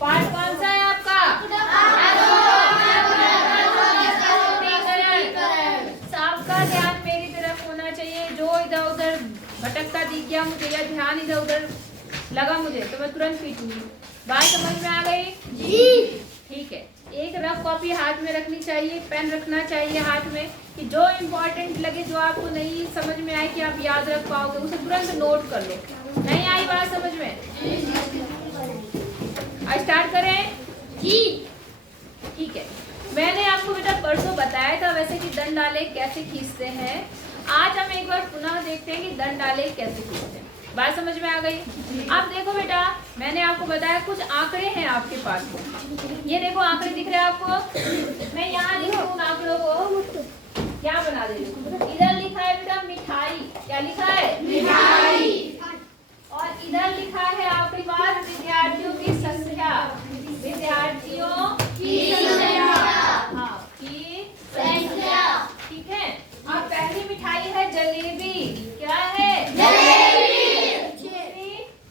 Part कौन सा है आपका? सबका ध्यान मेरी तरफ होना चाहिए। जो इधर उधर भटकता दिख गया मुझे या ध्यान इधर उधर लगा मुझे तो मैं तुरंत पीटूंगी। बात समझ में आ गई? जी। ठीक है। एक रफ कॉपी हाथ में रखनी चाहिए, पेन रखना चाहिए हाथ में कि जो इम्पोर्टेंट लगे, जो आपको नहीं समझ में आए कि आप याद रख पाओगे उसे तुरंत नोट कर लो। नहीं आई बात समझ में? आज स्टार्ट करें? जी। ठीक है। मैंने आपको बेटा परसों बताया था वैसे कि दंड आलेख कैसे खींचते हैं। आज हम एक बार पुनः देखते हैं कि दंड आलेख कैसे खींचते हैं। बात समझ में आ गई? अब देखो बेटा, मैंने आपको बताया कुछ आंकड़े हैं आपके पास में। ये देखो आंकड़े दिख रहे हैं आपको। मैं यहाँ लिखूँ उन आंकड़ों को क्या बना दे रही हूँ। इधर लिखा है बेटा मिठाई। क्या लिखा है? मिठाई। और इधर लिखा है आपके पास विद्यार्थियों की संख्या। विद्यार्थियों की संख्या। हाँ, की संख्या। ठीक है। अब पहली मिठाई है जलेबी। क्या है? जलेबी।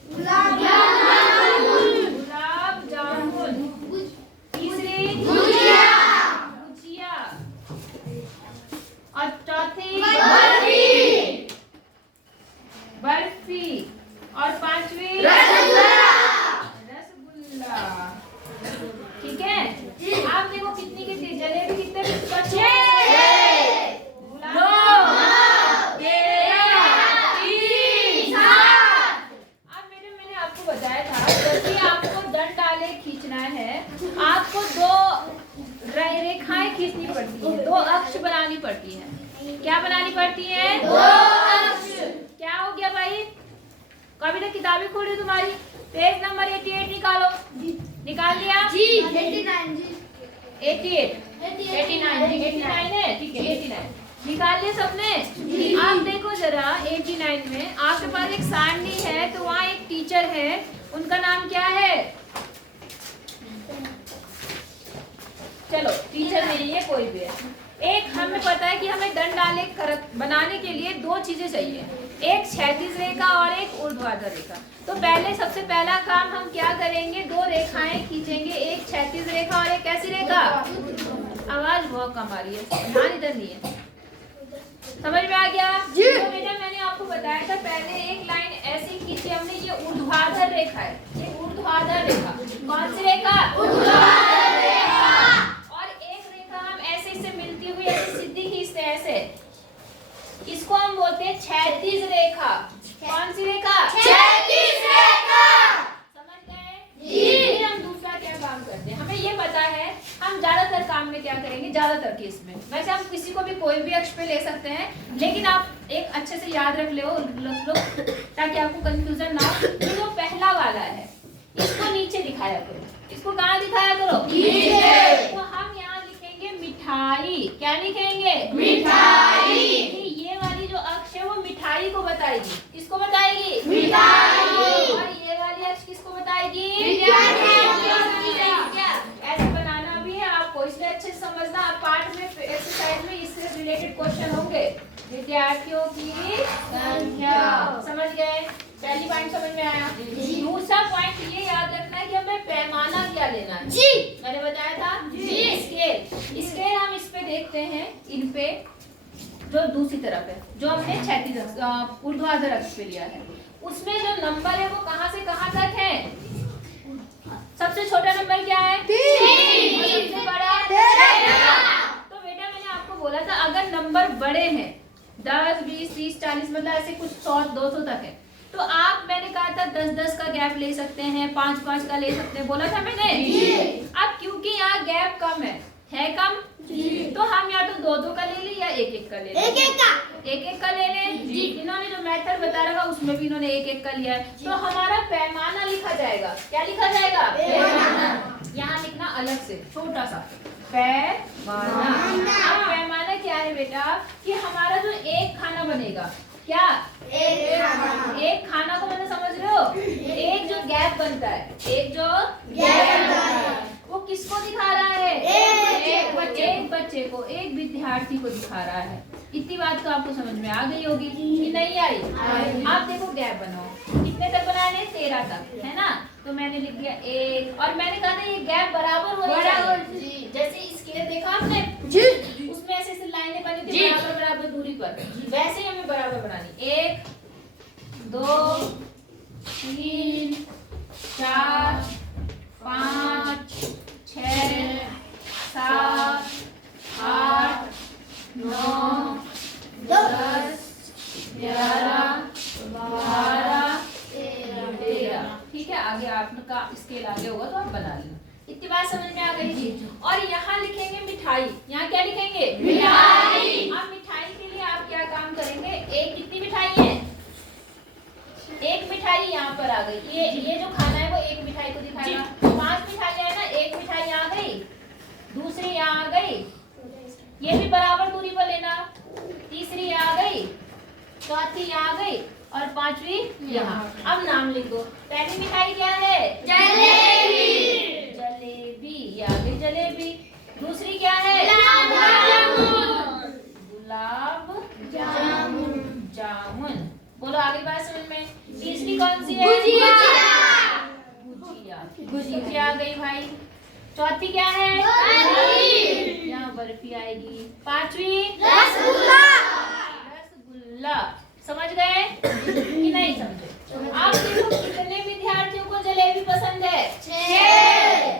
गुलाब जामुन। गुलाब जामुन। तीसरी गुजिया। गुजिया। और चौथी बर्फी। बर्फी। और पांचवी रसगुल्ला। रसगुल्ला। ठीक है। आप देखो कितनी कितनी जलेबी कितने बच्चे? बताया था जब भी आपको दंड आलेख खींचना है आपको दो रेखाएं खींचनी पड़ती है, दो अक्ष बनानी पड़ती है। क्या बनानी पड़ती है? दो अक्ष। क्या हो गया भाई? कभी तक किताबें खोली तुम्हारी? पेज नंबर 88 निकालो। निकाल लिया? जी। 89 जी। 89 है। ठीक है, 89 निकाल लिया सबने? आप देखो जरा 89 में आपके पास एक सारणी है तो वहाँ एक टीचर है, उनका नाम क्या है? चलो टीचर नहीं है, कोई भी है। एक हमें पता है कि हमें दंड आलेख बनाने के लिए दो चीजें चाहिए, एक क्षैतिज रेखा और एक ऊर्ध्वाधर रेखा। तो पहले सबसे पहला काम हम क्या करेंगे? दो रेखाएं खींचेंगे, एक क्षैतिज रेखा और एक कैसी रेखा? आवाज बहुत कम आ रही है, ध्यान इधर नहीं है। समझ में आ गया? जी। तो बेटा मैंने आपको बताया था पहले एक लाइन ऐसी खींची हमने, ये ऊर्ध्वाधर रेखा है। ये ऊर्ध्वाधर रेखा कौन सी रेखा? ऊर्ध्वाधर रेखा। और एक रेखा हम ऐसे इससे मिलती हुई ऐसे सीधी खींचते हैं ऐसे, इसको हम बोलते हैं क्षैतिज रेखा। कौन सी रेखा? क्षैतिज रेखा। समझ गए? जी। फिर हम दूसरा क्या काम करते हैं, हमें ये पता है हम ज्यादातर काम में क्या करेंगे, ज्यादातर केस में वैसे हम किसी को भी कोई भी अक्ष पे ले सकते हैं, लेकिन आप एक अच्छे से याद रख लो ताकि आपको कंफ्यूजन ना हो। जो पहला वाला है इसको नीचे दिखाया करो। इसको कहाँ दिखाया करो? नीचे। तो हम यहाँ लिखेंगे मिठाई। क्या लिखेंगे? मिठाई। ये वाली जो अक्ष है वो मिठाई को बताएगी। किसको बताएगी? मिठाई। और ये वाली अक्ष किसको बताएगी? ऐसे बनाना भी है आपको, इसलिए अच्छे से समझना। आप पार्ट में एक्सरसाइज में इससे रिलेटेड क्वेश्चन होंगे। विद्यार्थियों की संख्या। समझ गए? पहली पॉइंट समझ में आया? दूसरा पॉइंट ये याद रखना है कि हमें पैमाना क्या लेना है। जी। मैंने बताया था जी। स्केल। स्केल हम इस पे देखते हैं, इन पे जो दूसरी तरफ है, जो हमने क्षैतिज ऊर्ध्वाधर अक्ष पे लिया है, उसमें जो नंबर है वो कहाँ से कहाँ तक है? सबसे छोटा नंबर क्या है? 3। और सबसे बड़ा? 13। तो बेटा मैंने आपको बोला था अगर नंबर बड़े हैं 10, 20, 30, 40 मतलब ऐसे कुछ 100, 200 तक है, तो आप मैंने कहा था 10-10 का गैप ले सकते हैं, 5-5 का ले सकते हैं, बोला था मैंने। अब क्योंकि यहाँ गैप कम है कम, तो हम या तो 2-2 का ले लें या 1-1 का ले लें। 1-1 का ले लें। इन्होंने जो मेथड बता रखा उसमें भी इन्होंने 1-1 का लिया है, तो हमारा पैमाना लिखा जाएगा। क्या लिखा जाएगा? पैमाना। यहाँ लिखना अलग से छोटा सा पैमाना। अब पैमाना क्या है बेटा कि हमारा जो एक खाना बनेगा, क्या एक खाना को मतलब समझ रहे हो? एक जो गैप बनता है, एक जो गैप बनता है वो किसको दिखा रहा है? एक बच्चे को, एक विद्यार्थी को दिखा रहा है। इतनी बात तो आपको समझ में आ गई होगी कि नहीं आई? आप देखो गैप बनाओ, कितने तक बनाने? 13 तक, है ना? तो मैंने लिख दिया 1 और मैंने कहा था ये गैप बराबर होना चाहिए। जी। जैसे स्केल देखा आपने जी। उसमें ऐसे लाइनें बनी थी जी। बराबर बराबर दूरी पर, वैसे ही हमें बराबर बनानी। 1 2 3 4 5 6 7 8 9 10 11 12 13। ठीक है, आगे आपका स्केल आगे होगा तो आप बना लेना। इतनी बात समझ में आ गई जी। और यहाँ लिखेंगे मिठाई। यहाँ क्या लिखेंगे? मिठाई। अब मिठाई के लिए आप क्या काम करेंगे? एक कितनी मिठाई है? एक मिठाई यहाँ पर आ गई। ये जो खाना है वो एक मिठाई को दिखाएगा। 5 मिठाइयाँ है ना, एक मिठाई यहाँ आ गई, दूसरी यहाँ आ गई, ये भी बराबर दूरी पर लेना, तीसरी यहाँ आ गई, चौथी यहाँ आ गई और 5वीं यहाँ। अब नाम लिख दो। पहली मिठाई क्या है? जलेबी। जलेबी, ये आ गई जलेबी। दूसरी क्या है? गुलाब जामुन। बोलो आगे बात समझ में। तीसरी कौन सी है? गुजिया। गुजिया आ गई भाई। चौथी क्या है? बर्फी। यहाँ बर्फी आएगी। 5वीं रसगुल्ला। रसगुल्ला। समझ गए कि नहीं समझे? आप देखो कितने विद्यार्थियों को जलेबी पसंद है? 6।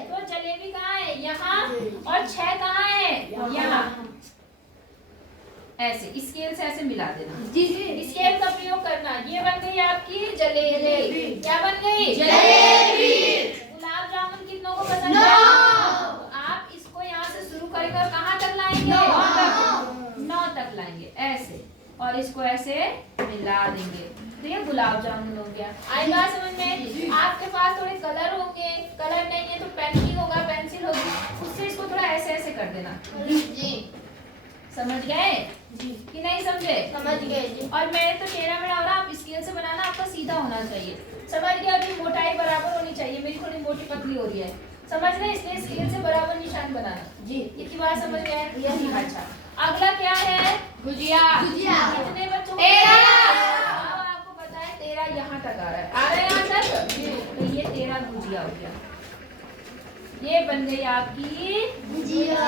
तो जलेबी कहाँ है? यहाँ। और 6 कहाँ है? यहाँ। ऐसे स्केल से ऐसे मिला देना। जी। स्केल का प्रयोग करना। ये बन गई आपकी जलेबी। क्या बन गई? जलेबी। गुलाब जामुन कितनों को पसंद 9। है? तो आप इसको यहाँ से शुरू करेंगे और कहाँ तक लाएंगे? 9 तक लाएंगे ऐसे, और इसको ऐसे मिला देंगे तो ये गुलाब जामुन हो गया। आई बात समझ में? आपके पास थोड़े कलर होंगे, कलर नहीं है तो पेन होगा, पेंसिल होगी, उससे इसको थोड़ा ऐसे ऐसे कर देना। जी। समझ गए जी। कि नहीं समझे? समझ गए जी। और मेरे तो टेढ़ा मेढ़ा हो रहा, आप स्केल से बनाना, आपका सीधा होना चाहिए। समझ गया? अभी मोटाई बराबर होनी चाहिए, मेरी थोड़ी मोटी पतली हो रही है, समझ गए? इसलिए स्केल से बराबर निशान बनाना। जी। इतनी बात समझ गए? अच्छा, अगला क्या है? गुजिया। कितने बच्चों को? 13। अब आपको पता है 13 यहाँ तक आ रहा है। आ रहा है यहाँ तक? तो ये 13 गुजिया हो गया। ये बन गई आपकी गुजिया।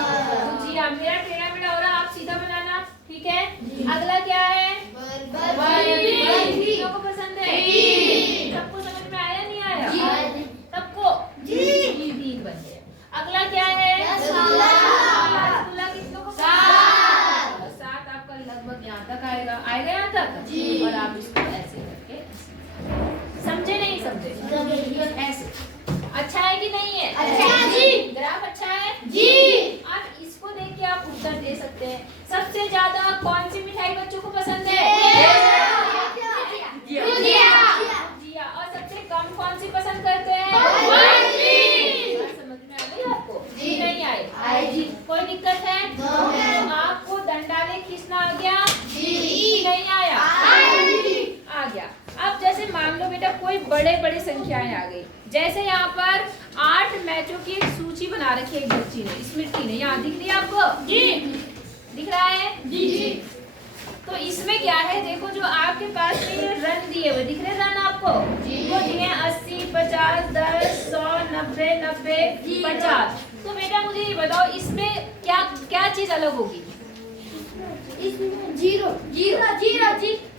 मेरा टेढ़ा मेढ़ा हो रहा, आप सीधा बनाना। ठीक है? अगला क्या है? बर्फी। कितनों को पसंद है? सबको समझ में आया नहीं आया? सबको? 3 बन गए। अगला क्या है? रसगुल्ला। रसगुल्ला कितनों को? 7 आपका लगभग यहाँ तक आएगा। आएगा यहाँ तक? जी। और आप इसको ऐसे करके, समझे नहीं समझे? ऐसे। अच्छा है कि नहीं है? अच्छा जी। ग्राफ अच्छा है जी। अब इसको देख के आप उत्तर दे सकते हैं। सबसे ज्यादा कौन सी मिठाई बच्चों को पसंद है? गुजिया। और सबसे कम कौन सी पसंद करते हैं? बात समझ में आ गई आपको? जी। नहीं आए? जी। कोई दिक्कत है? नहीं। तो आपको डंडाले खींचना आ गया? जी। नहीं आया? आ गया। अब जैसे मान लो बेटा कोई बड़े बड़े संख्याएं आ गई, जैसे यहाँ पर 8 मैचों की एक सूची बना रखी है एक बच्ची ने, स्मृति ने। यहाँ दिख रही है आपको? जी। दिख रहा है? जी। तो इसमें क्या है? देखो जो आपके पास में ये रन दिए हुए दिख रहे हैं, रन आपको वो दिए हैं 80 50 10 100 90 90 50। तो बेटा मुझे ये बताओ इसमें क्या क्या चीज अलग होगी? जीरो।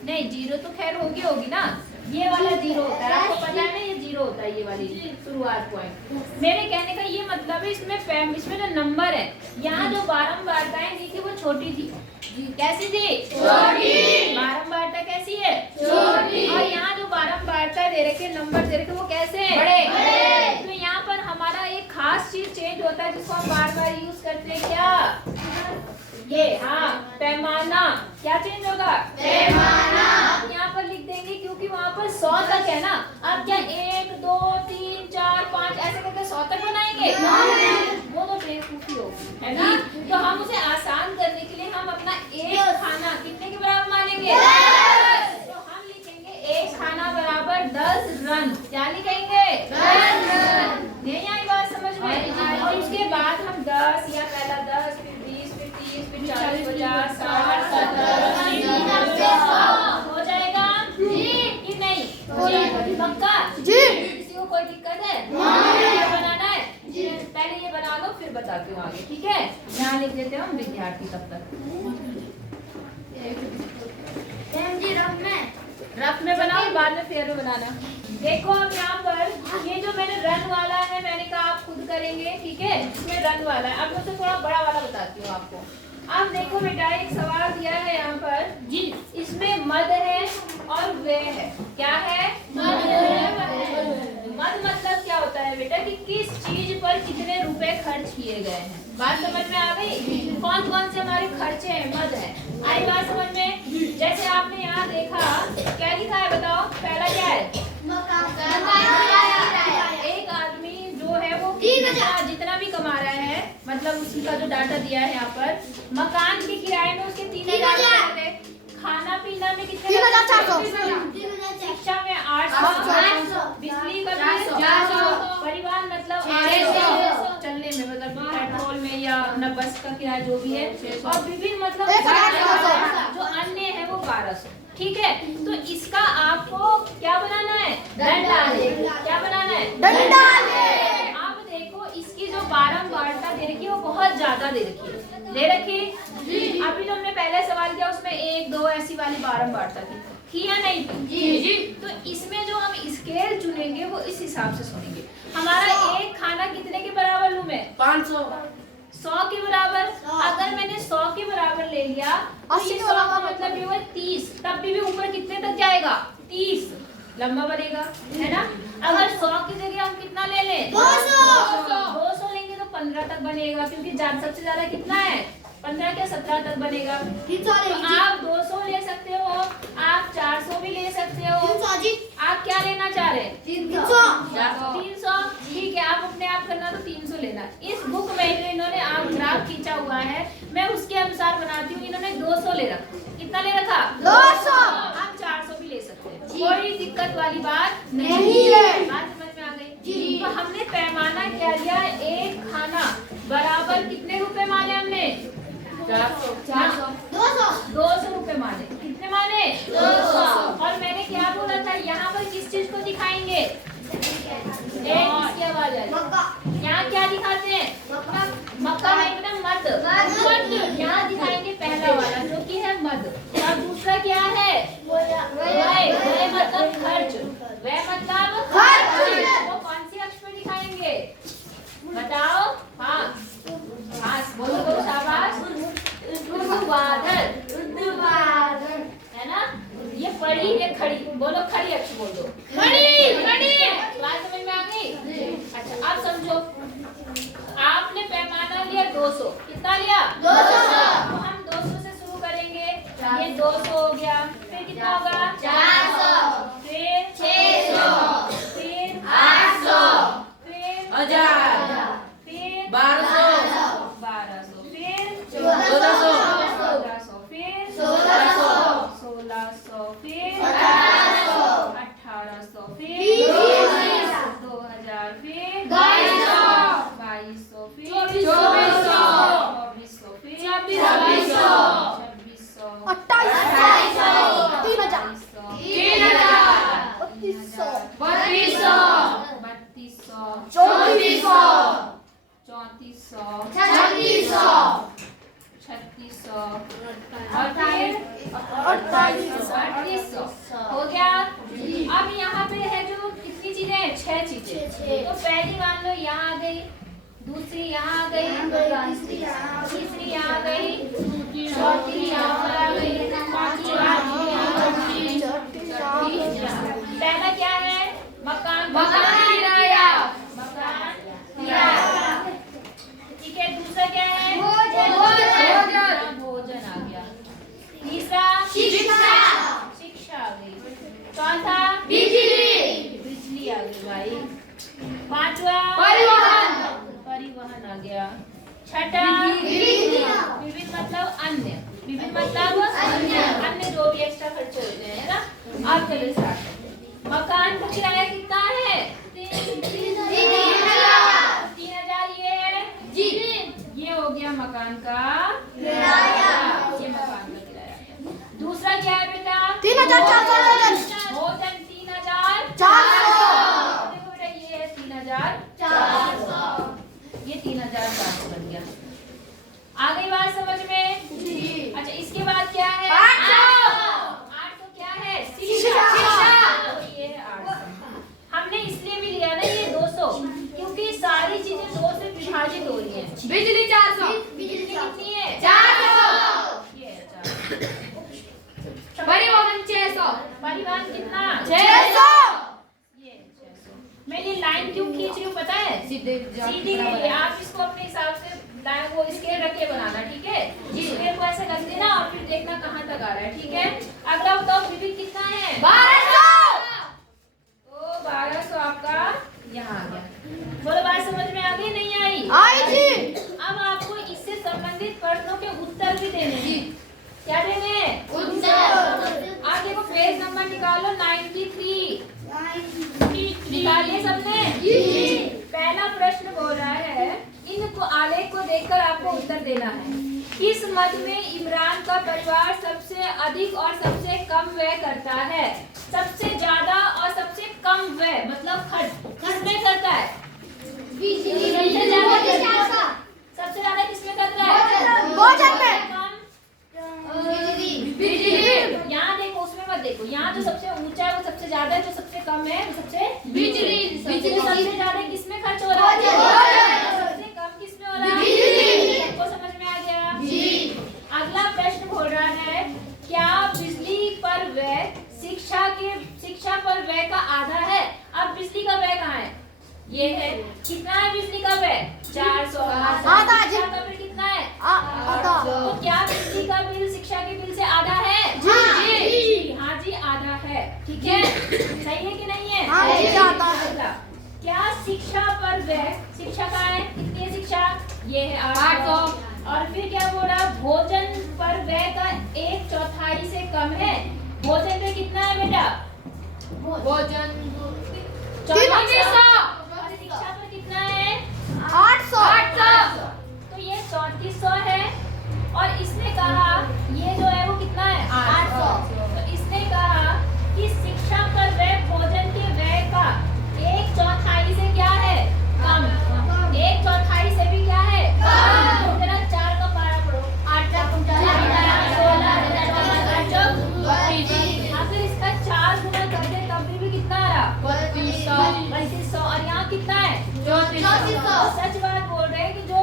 नहीं, जीरो तो खैर होगी ना। ये वाला जीरो होता है, आपको पता है ना, ये जीरो होता है, ये वाली शुरुआत पॉइंट। मेरे कहने का ये मतलब है इसमें जो नंबर है, यहाँ जो बारंबारताएं दी थी वो छोटी थी। कैसी थी? छोटी। बारंबारता कैसी है? छोटी। और यहाँ जो बारंबारता दे रखे, नंबर दे रखे, वो कैसे है? बड़े। तो यहाँ पर हमारा एक खास चीज चेंज होता है जिसको हम बार बार यूज करते हैं। क्या? ये हाँ, पैमाना। क्या चेंज होगा? पैमाना। आप यहाँ पर लिख देंगे क्योंकि वहाँ पर 100 तक है ना। आप क्या 1 2 3 4 5 ऐसे करके 100 तक बनाएंगे? वो तो बेवकूफी होगी, है ना? तो हम उसे आसान करने के लिए हम अपना एक खाना कितने के बराबर मानेंगे? तो हम लिखेंगे एक खाना बराबर 10 रन। क्या लिखेंगे? 10 रन। नहीं आई बात समझ में? और उसके बाद हम 10 या पहला 10 फिर 20 फिर 30 फिर 40 50 60 70 हो जाएगा? कि नहीं? पक्का? किसी को कोई दिक्कत है? बताती हूँ आगे, ठीक है। यहाँ लिख देते हैं हम विद्यार्थी तब तक। रफ में बनाओ, बाद में फेयर में बनाना। देखो अब यहाँ पर ये जो मैंने रन वाला है, मैंने कहा आप खुद करेंगे, ठीक है। इसमें रन वाला है। अब मैं उससे थोड़ा बड़ा वाला बताती हूँ आपको। अब देखो बेटा, एक सवाल दिया है यहाँ पर जी, इसमें मद है और वे है। क्या है? मद मतलब क्या होता है बेटा कि किस चीज पर कितने रुपए खर्च किए गए हैं। बात समझ में आ गई? कौन कौन से हमारे खर्चे हैं, मद है। आई बात समझ में? जैसे आपने यहाँ देखा, क्या लिखा है बताओ? पहला क्या है? एक आदमी जो है वो जितना भी कमा रहा है, मतलब उसका जो डाटा दिया है यहाँ पर, मकान के किराए में उसके 3,000, खाना पीना में कितने, 3,400, शिक्षा में 800, बिजली का बिल 400, परिवार मतलब 800, चलने में मतलब पेट्रोल में या अपना बस का किराया जो भी है, और विभिन्न मतलब जो अन्य है वो 1200। ठीक है, तो इसका आपको क्या बनाना है? दंड। क्या बनाना है? दंड। आप देखो इसकी जो बारंबारता दे रखी है वो बहुत ज्यादा दे रखी है, दे रखी। अभी जो हमने पहले सवाल किया उसमें 1, 2 ऐसी वाली बारंबारता थी या नहीं? जी। तो इसमें जो हम स्केल चुनेंगे वो इस हिसाब से सुनेंगे। हमारा एक खाना कितने के बराबर लूं मैं? 500। 100 के बराबर। अगर मैंने 100 के बराबर ले लिया तो 100 का मतलब ये हुआ 30, तब भी ऊपर कितने तक जाएगा? 30 लंबा बनेगा, है ना। अगर 100 की जगह हम कितना ले लें? 200 लेंगे तो 15 तक बनेगा, क्योंकि सबसे ज्यादा कितना है? 15 क्या 17 तक बनेगा। तो आप 200 ले सकते हो, आप 400 भी ले सकते हो। आप क्या लेना चाह रहे हैं? 300। ठीक है, आप अपने आप करना तो 300 लेना। इस बुक में जो इन्होंने आप ग्राफ खींचा हुआ है, मैं उसके अनुसार बनाती हूँ। इन्होंने 200 ले रखा। कितना ले रखा? 200। आप 400 भी ले सकते हैं, कोई दिक्कत वाली बात नहीं है। बात समझ में आ गई? तो हमने पैमाना क्या लिया? एक खाना बराबर कितने रुपए माने हमने? 400। 200 रुपए माने। कितने माने? 200। और मैंने क्या बोला था, यहाँ पर किस चीज को दिखाएंगे? इसकी आवाज आ रही। यहाँ क्या दिखाते हैं? मक्का मतलब मद। यहाँ दिखाएंगे पहला वाला जो कि है मद, और दूसरा क्या है? वह मतलब खर्च। वह मतलब खर्च। वो कौन सी अक्ष पर दिखाएंगे बताओ? हाँ हाँ, बोलो शाबाश। ऊर्ध्वाधर, है ना। ये पड़ी, ये खड़ी। बोलो खड़ी अक्ष बोल दो। खड़ी। बात समझ में आ गई? अच्छा, अब समझो, आपने पैमाना लिया 200। कितना लिया? 200। तो हम 200 से शुरू करेंगे। ये 200 हो गया, फिर कितना होगा? 400, फिर 600, फिर 800, फिर 1000, फिर 1200, फिर 1400, फिर 1600, फिर 1800, फिर 2000, फिर 2200, फिर 2400, फिर 2600, 2800, 3000, 3200, 3400, 3600 और फिर 3800 हो गया। अब यहाँ पे है जो कितनी चीजें हैं? 6 चीजें। तो पहली मान लो यहाँ आ गई, दूसरी यहाँ आ गई, तीसरी यहाँ आ गई, चौथी यहाँ पर आ गई, पांचवी यहाँ आ गई, पहला क्या है? मकान किराया। ठीक है, दूसरा क्या है? भोजन आ गया। तीसरा शिक्षा आ गई। चौथा बिजली आ गई भाई। पांचवा परिवहन आ गया। छठा विभिन्न मतलब अन्य। विभिन्न मतलब अन्य जो भी एक्स्ट्रा खर्चे होते हैं, है ना। अब चलो स्टार्ट करते हैं। मकान का किराया कितना है? 3000। ये है जी, ये हो गया मकान का किराया। ये मकान का किराया। दूसरा क्या है बेटा? 3400। भोजन 3400। देखो बेटा, ये है 3400, ये 3400 बन गया। बिजली 400। बिजली कितनी है? 400। ये है 400। परिवहन 600। परिवहन कितना? 600। ये 600। मैं ये लाइन क्यों खींच रही हूँ पता है? सीधे सीधी नहीं है, आप इसको अपने हिसाब से लाइन वो स्केल रख के बनाना, ठीक है? स्केल को ऐसे रख देना और फिर देखना कहाँ तक आ रहा है, ठीक है? अगला बताओ विविध कितना है? 1200। तो 1200 आपका यहाँ आ गया। बोलो बात समझ में आ गई नहीं आई? आई जी। अब आपको इससे संबंधित प्रश्नों के उत्तर भी देने हैं। क्या देने हैं? उत्तर। आप देखो पेज नंबर निकालो 93। निकालिए सबने? पहला प्रश्न बोल रहा है इनको आलेख को देखकर आपको उत्तर देना है। किस मद में इमरान का परिवार सबसे अधिक और सबसे कम व्यय करता है? सबसे ज्यादा और सबसे कम व्यय मतलब खर्च किसमें करता है? सबसे ज्यादा किसमें करता है? भोजन में। बिजली। यहाँ देखो उसमें मत देखो, यहाँ जो सबसे ऊंचा है वो सबसे ज्यादा है, जो सबसे कम है वो सबसे बिजली। सबसे ज्यादा किसमें खर्च हो रहा है? सबसे कम किसमें हो रहा है? आपको समझ में आ गया? अगला प्रश्न बोल रहा है क्या बिजली पर व्यय शिक्षा पर व्यय का आधा है? अब बिजली का व्यय कहाँ है? ये है। कितना है बिजली का व्यय? 400। आधा। शिक्षा का बिल कितना है? आधा। तो क्या बिजली का बिल शिक्षा के बिल से आधा है? जी। हाँ जी आधा है, ठीक है? सही है कि नहीं है? हाँ जी, आधा है। अगला, क्या शिक्षा पर व्यय शिक्षा का है? कितनी है शिक्षा? ये है 800। और फिर क्या बोल रहा है भोजन पर व्यय का 1/4 से कम है। भोजन पे कितना है बेटा? भोजन 3400। और शिक्षा पर कितना है? 800। तो ये 3400 है और इसने कहा ये जो है वो कितना है? 800। तो इसने कहा कि शिक्षा पर व्यय भोजन के व्यय का 1/4 से क्या है? कम। 1/4 से भी क्या है? कम। जरा 4 का पारा पढ़ो। 8 का 16 अगर इसका 4 गुना कर दे तब भी कितना आ रहा? 3200। और यहाँ कितना है? 3400। सच बात बोल रहे हैं कि जो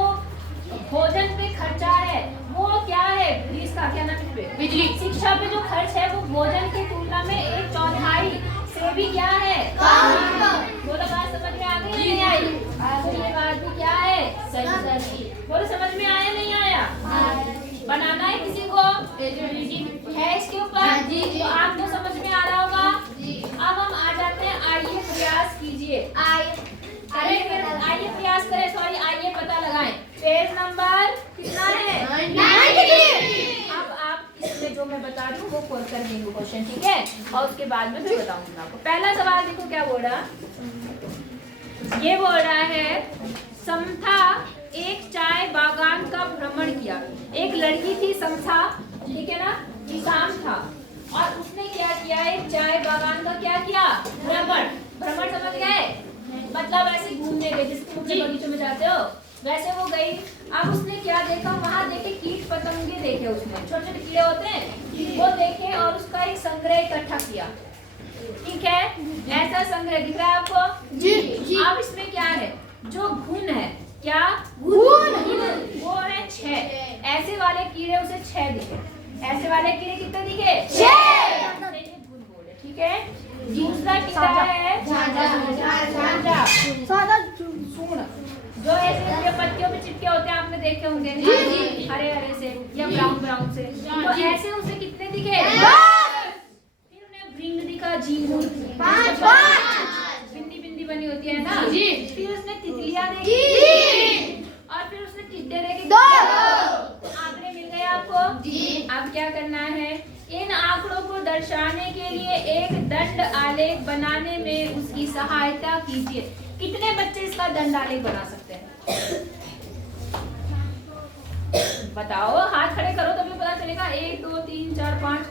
भोजन पे खर्चा है वो क्या है? इसका क्या नाम है? बिजली। शिक्षा पे जो खर्च है वो भोजन की तुलना में 1/4 से भी क्या है? बोलो बात समझ में आ गई नहीं आई? तो ये बात भी क्या है? सही। बोलो समझ में आया नहीं आया? बनाना है किसी को? है इसके ऊपर? तो आपको समझ में आ रहा होगा। अब हम आ जाते हैं आइए प्रयास कीजिए। आइए प्रयास करें, सॉरी आइए पता लगाएं। पेज नंबर कितना है? 93। अब आप इसमें जो मैं बता रही हूँ वो खोल कर देंगे क्वेश्चन, ठीक है? और उसके बाद में फिर बताऊंगी आपको। पहला सवाल देखो क्या बोल रहा, ये बोल रहा है समथा एक चाय बागान का भ्रमण किया। एक लड़की थी समथा, ठीक है ना? किसान था और उसने क्या किया? एक चाय बागान का क्या किया? भ्रमण। भ्रमण समझ गए? मतलब ऐसे घूमने गए जैसे तुम अपने बगीचों में जाते हो वैसे वो गई। अब उसने क्या देखा? वहां देखे कीट पतंगे देखे, उसने छोटे छोटे कीड़े होते हैं वो देखे और उसका एक संग्रह इकट्ठा किया, ठीक है? ऐसा संग्रह दिख रहा है आपको? जी। अब इसमें क्या है? जो घुन है, क्या घुन? वो है 6। ऐसे वाले कीड़े उसे 6 दिखे। ऐसे वाले कीड़े कितने दिखे? 6। घुन बोले, ठीक है? दूसरा कीड़ा है झांझा, सूंड, जो ऐसे पत्तियों पे चिपके होते हैं, आपने देखे होंगे हरे हरे से या ब्राउन से। तो ऐसे उसे कितने दिखे? फिर उन्हें भृंग दिखा, झींगुर, 5 बिंदी बनी होती है ना? फिर उसने तितलियां देखी और फिर उसने टिड्डे देखे। 2 आंकड़े मिल गए आपको? अब क्या करना है? इन आंकड़ों को दर्शाने के लिए एक दंड आलेख बनाने में उसकी सहायता कीजिए। कितने बच्चे इसका दंड आलेख बना सकते हैं? बताओ, हाथ खड़े करो तभी पता चलेगा। 1 2 3 4 5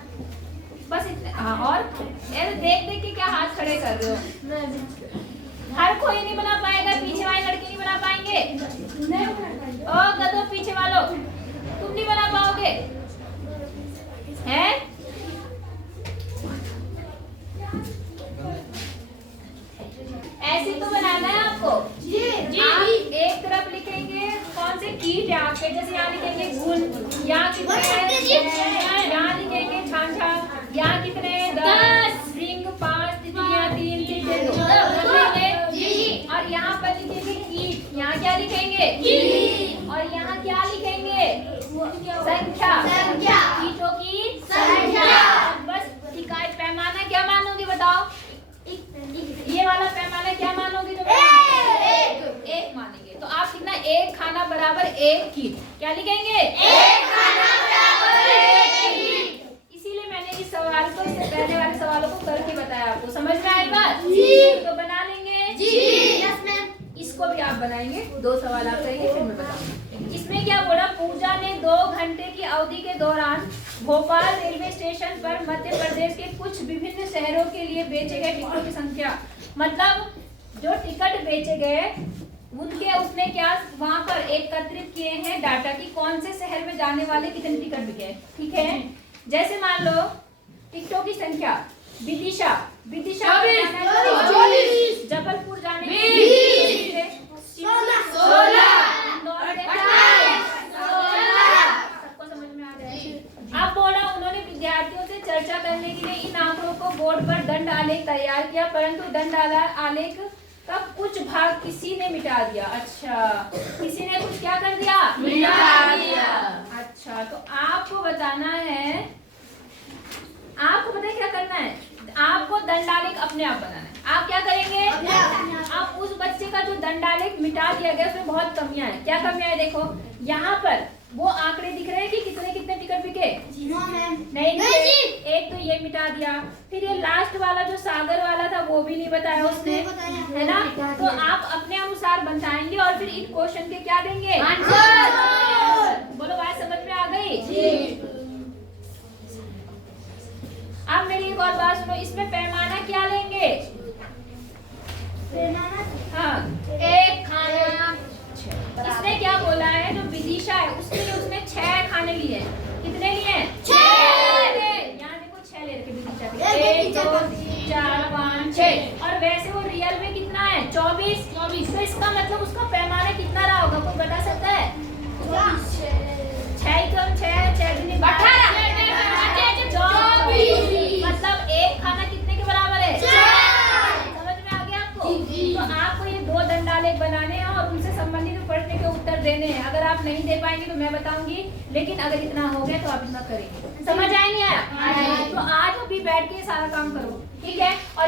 बस इतने। हाँ, और देख के क्या हाथ खड़े कर रहे हो? हर कोई नहीं बना पाएगा, पीछे वाले लड़के नहीं बना पाएंगे। ओ गधो, पीछे वालों तुम नहीं बना पाओगे हैं? ऐसे तो बनाना है आपको। आप एक तरफ लिखेंगे कौन से से कीट है आपके, जैसे यहाँ लिखेंगे गुण, यहाँ कितने हैं, यहाँ लिखेंगे छांछा, यहाँ कितने हैं 10, रिंग 5, तितलियाँ 3, तितलियाँ 2, लिखेंगे। और यहाँ पर लिखेंगे कीट, यहाँ क्या लिखेंगे कीट, और यहाँ क्या लिखेंगे संख्या, कीटों की संख्या। बस इकाई पैमाना क्या मानोगे बताओ, ये वाला पैमाना क्या मानोगे तुम, एक मानेंगे। तो आप कितना, एक खाना बराबर एक कीट, क्या लिखेंगे एक खाना बराबर एक कीट। इसीलिए मैंने इस सवाल को, इससे पहले वाले सवालों को करके बताया आपको। समझ में आई बात जी? तो बना लेंगे जी। Yes ma'am. इसको भी आप बनाएंगे, 2 सवाल आप करेंगे फिर मैं बताऊंगी। इसमें क्या बोला, पूजा ने 2 घंटे की अवधि के दौरान भोपाल रेलवे स्टेशन पर मध्य प्रदेश के कुछ विभिन्न शहरों के लिए बेचे गए टिकटों की संख्या, मतलब जो टिकट बेचे गए उनके, उसने क्या वहां पर एकत्रित किए हैं डाटा की कौन से शहर में जाने वाले कितने टिकट बिके। ठीक है, जैसे मान लो टिकटों की संख्या, विदिशा जबलपुर जाने के लिए 16, सबको समझ में आ जाए। अब बोला उन्होंने विद्यार्थियों से चर्चा करने के लिए इन आंकड़ों को बोर्ड पर दंड आलेख तैयार किया, परंतु दंड आलेख का कुछ भाग किसी ने मिटा दिया। अच्छा, किसी ने कुछ क्या कर दिया, मिटा दिया। अच्छा, तो आपको बताना है, आपको पता है क्या करना है, आपको दंडालेख अपने आप बनाना है। आप क्या करेंगे, आप उस बच्चे का जो दंडालेख मिटा दिया गया उसमें बहुत कमियां हैं। क्या कमियां है देखो, यहाँ पर वो आंकड़े दिख रहे हैं कि कितने कितने टिकट बिके, नहीं, एक तो ये मिटा दिया, फिर ये लास्ट वाला जो सागर वाला था वो भी नहीं बताया उसने, है ना। तो आप अपने अनुसार बताएंगे और फिर इन क्वेश्चन के क्या देंगे आंसर। बोलो बात समझ में आ गई? अब मेरी एक और बात सुनो, इसमें पैमाना क्या लेंगे, हाँ एक खाना। इसने क्या बोला है, जो विदिशा है उसने 6 खाने लिए, कितने लिए 6, यहाँ देखो 6 ले रखे विदिशा के, 1 2 3 4 5 6, और वैसे वो रियल में कितना है 24। तो इसका मतलब उसका पैमाना कितना रहा होगा, कोई बता सकता है? 6 कम 6 दिन 18, मतलब एक खाना कितने के बराबर है 4। समझ में आ गया आपको? तो आपको ये 2 दंडालेख बनाने हैं और उनसे संबंधित प्रश्न के उत्तर देने हैं। अगर आप नहीं दे पाएंगे तो मैं बताऊंगी, लेकिन अगर इतना हो गया तो आप इतना करेंगे। समझ आए नहीं आया? तो आज अभी बैठ के सारा काम करो, ठीक है। और